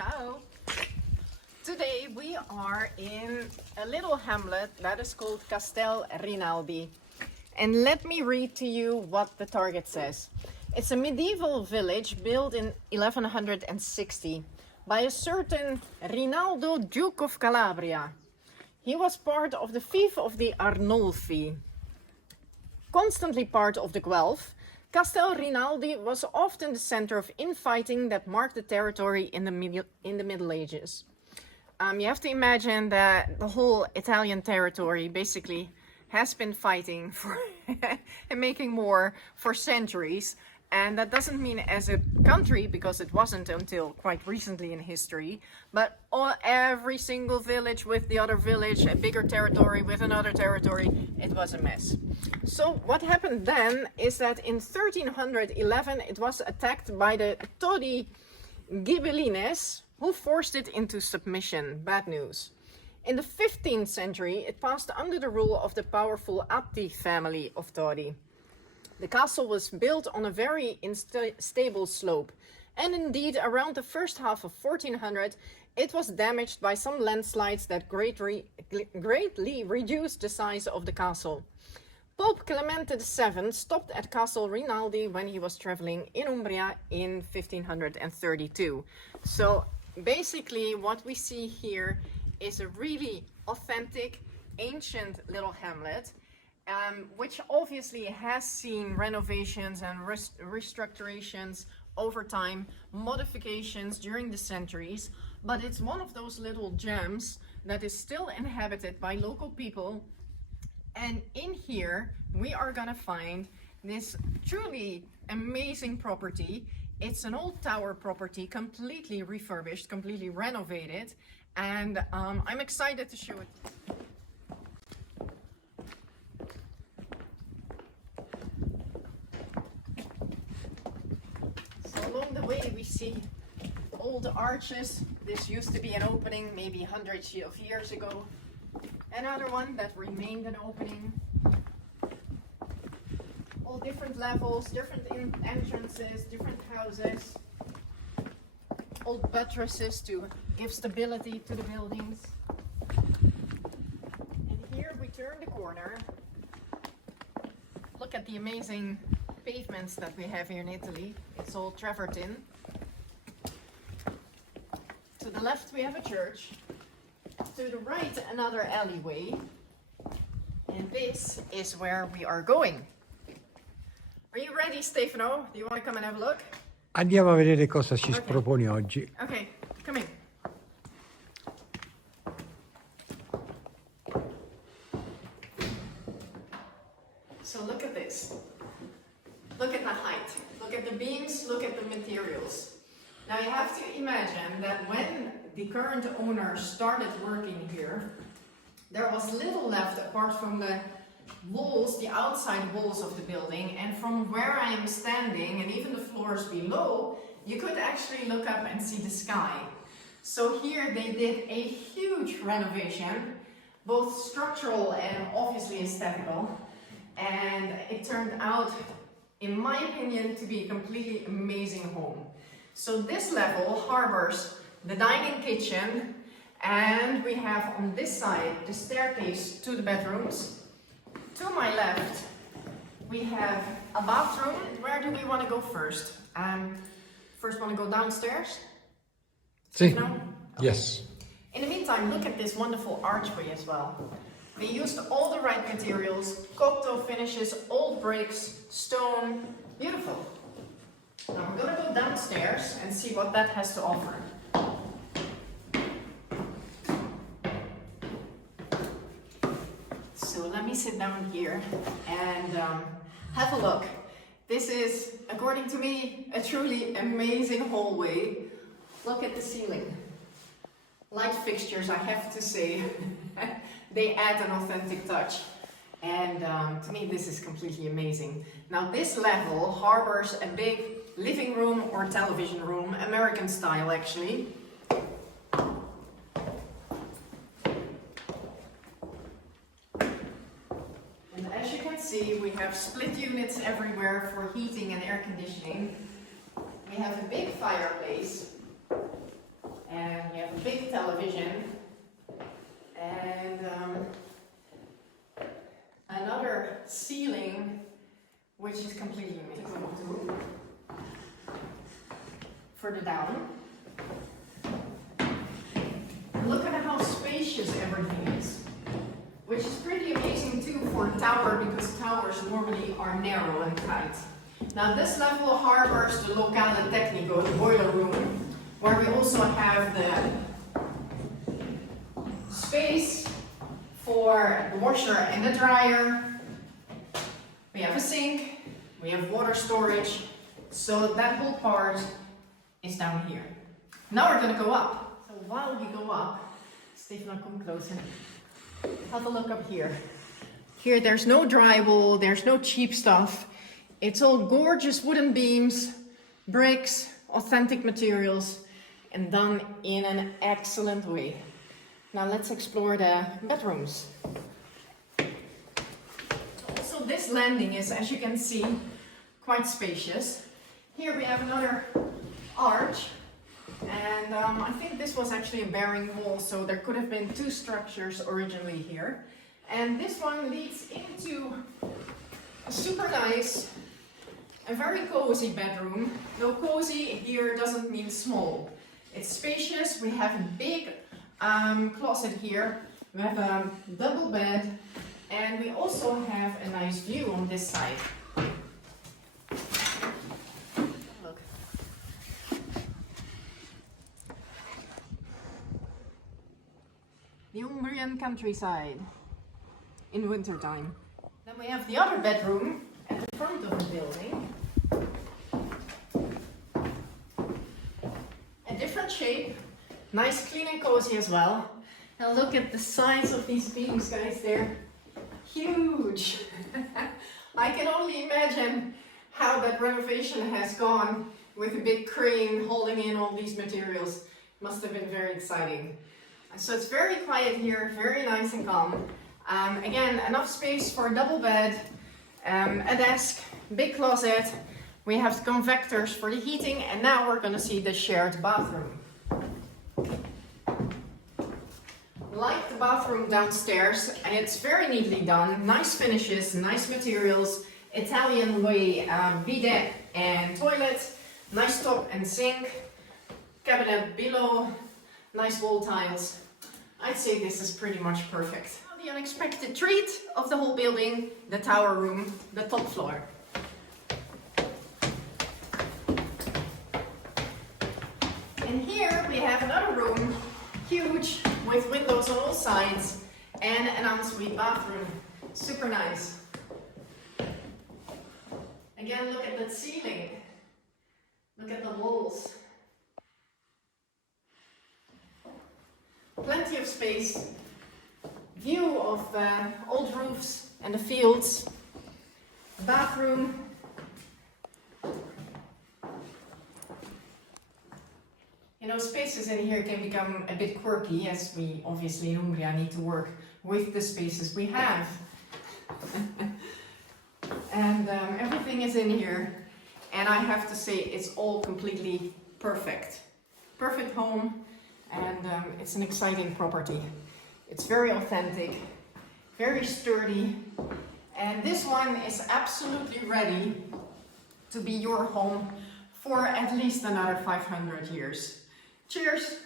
Ciao! Today we are in a little hamlet that is called Castel Rinaldi. And let me read to you what the target says. It's a medieval village built in 1160 by a certain Rinaldo, Duke of Calabria. He was part of the fief of the Arnolfi. Constantly part of the Guelph, Castel Rinaldi was often the center of infighting that marked the territory in the Middle Ages. You have to imagine that the whole Italian territory basically has been fighting for and making war for centuries. And that doesn't mean as a country, because it wasn't until quite recently in history, but every single village with the other village, a bigger territory with another territory, it was a mess. So what happened then is that in 1311 it was attacked by the Todi Ghibellines, who forced it into submission. Bad news. In the 15th century it passed under the rule of the powerful Atti family of Todi. The castle was built on a very unstable slope, and indeed around the first half of 1400 it was damaged by some landslides that greatly reduced the size of the castle. Pope Clement VII stopped at Castel Rinaldi when he was traveling in Umbria in 1532. So basically what we see here is a really authentic, ancient little hamlet, which obviously has seen renovations and restructurations over time, modifications during the centuries, but it's one of those little gems that is still inhabited by local people. And in here we are gonna find this truly amazing property. It's an old tower property, completely refurbished, completely renovated, and I'm excited to show it. Along the way we see old arches. This used to be an opening maybe hundreds of years ago. Another one that remained an opening. All different levels, different entrances, different houses. Old buttresses to give stability to the buildings. And here we turn the corner. Look at the amazing pavements that we have here in Italy. It's all travertine. To the left we have a church. To the right another alleyway. And this is where we are going. Are you ready, Stefano? Do you want to come and have a look? Andiamo a vedere cosa ci propone oggi. Okay, come in. So look at this. Look at the height, look at the beams, look at the materials. Now you have to imagine that when the current owner started working here, there was little left apart from the walls, the outside walls of the building, and from where I am standing and even the floors below, you could actually look up and see the sky. So here they did a huge renovation, both structural and obviously aesthetical, and it turned out, in my opinion, to be a completely amazing home. So this level harbors the dining kitchen, and we have on this side the staircase to the bedrooms. To my left we have a bathroom. Where do we want to go first? First want to go downstairs? Sì. No? Okay. Yes. In the meantime, look at this wonderful archway as well. They used all the right materials, copto finishes, old bricks, stone, beautiful. Now we're gonna go downstairs and see what that has to offer. So let me sit down here and have a look. This is, according to me, a truly amazing hallway. Look at the ceiling. Light fixtures, I have to say, they add an authentic touch. And to me, this is completely amazing. Now, this level harbors a big living room or television room, American style actually. And as you can see, we have split units everywhere for heating and air conditioning. We have a big fireplace. and we have a big television, and another ceiling which is completely made to further down. Look at how spacious everything is, which is pretty amazing too for a tower, because towers normally are narrow and tight. Now this level harbors the locale tecnico, the boiler room, where we also have the space for the washer and the dryer. We have a sink, we have water storage, so that whole part is down here. Now we're going to go up. So while we go up, Stefan, come closer. Have a look up here. Here there's no drywall, there's no cheap stuff. It's all gorgeous wooden beams, bricks, authentic materials, and done in an excellent way. Now let's explore the bedrooms. Also, this landing is, as you can see, quite spacious. Here we have another arch, and I think this was actually a bearing wall, so there could have been two structures originally here. And this one leads into a super nice, a very cozy bedroom. Though cozy here doesn't mean small. It's spacious. We have a big closet here. We have a double bed, and we also have a nice view on this side. Look. The Umbrian countryside in wintertime. Then we have the other bedroom at the front of the building. A different shape, nice, clean and cozy as well. Now look at the size of these beams, guys, they're huge. I can only imagine how that renovation has gone with a big crane holding in all these materials. Must have been very exciting. So it's very quiet here, very nice and calm. Again, enough space for a double bed, a desk, big closet. We have convectors for the heating, and now we're going to see the shared bathroom. Like the bathroom downstairs, and it's very neatly done, nice finishes, nice materials, Italian way bidet and toilet, nice top and sink, cabinet below, nice wall tiles. I'd say this is pretty much perfect. The unexpected treat of the whole building, the tower room, the top floor. And here we have another room, huge, with windows on all sides, and an ensuite bathroom. Super nice. Again, look at that ceiling. Look at the walls. Plenty of space. View of old roofs and the fields. Bathroom. You know, spaces in here can become a bit quirky, as we obviously in Umbria need to work with the spaces we have. And everything is in here, and I have to say it's all completely perfect. Perfect home, and it's an exciting property. It's very authentic, very sturdy, and this one is absolutely ready to be your home for at least another 500 years. Cheers!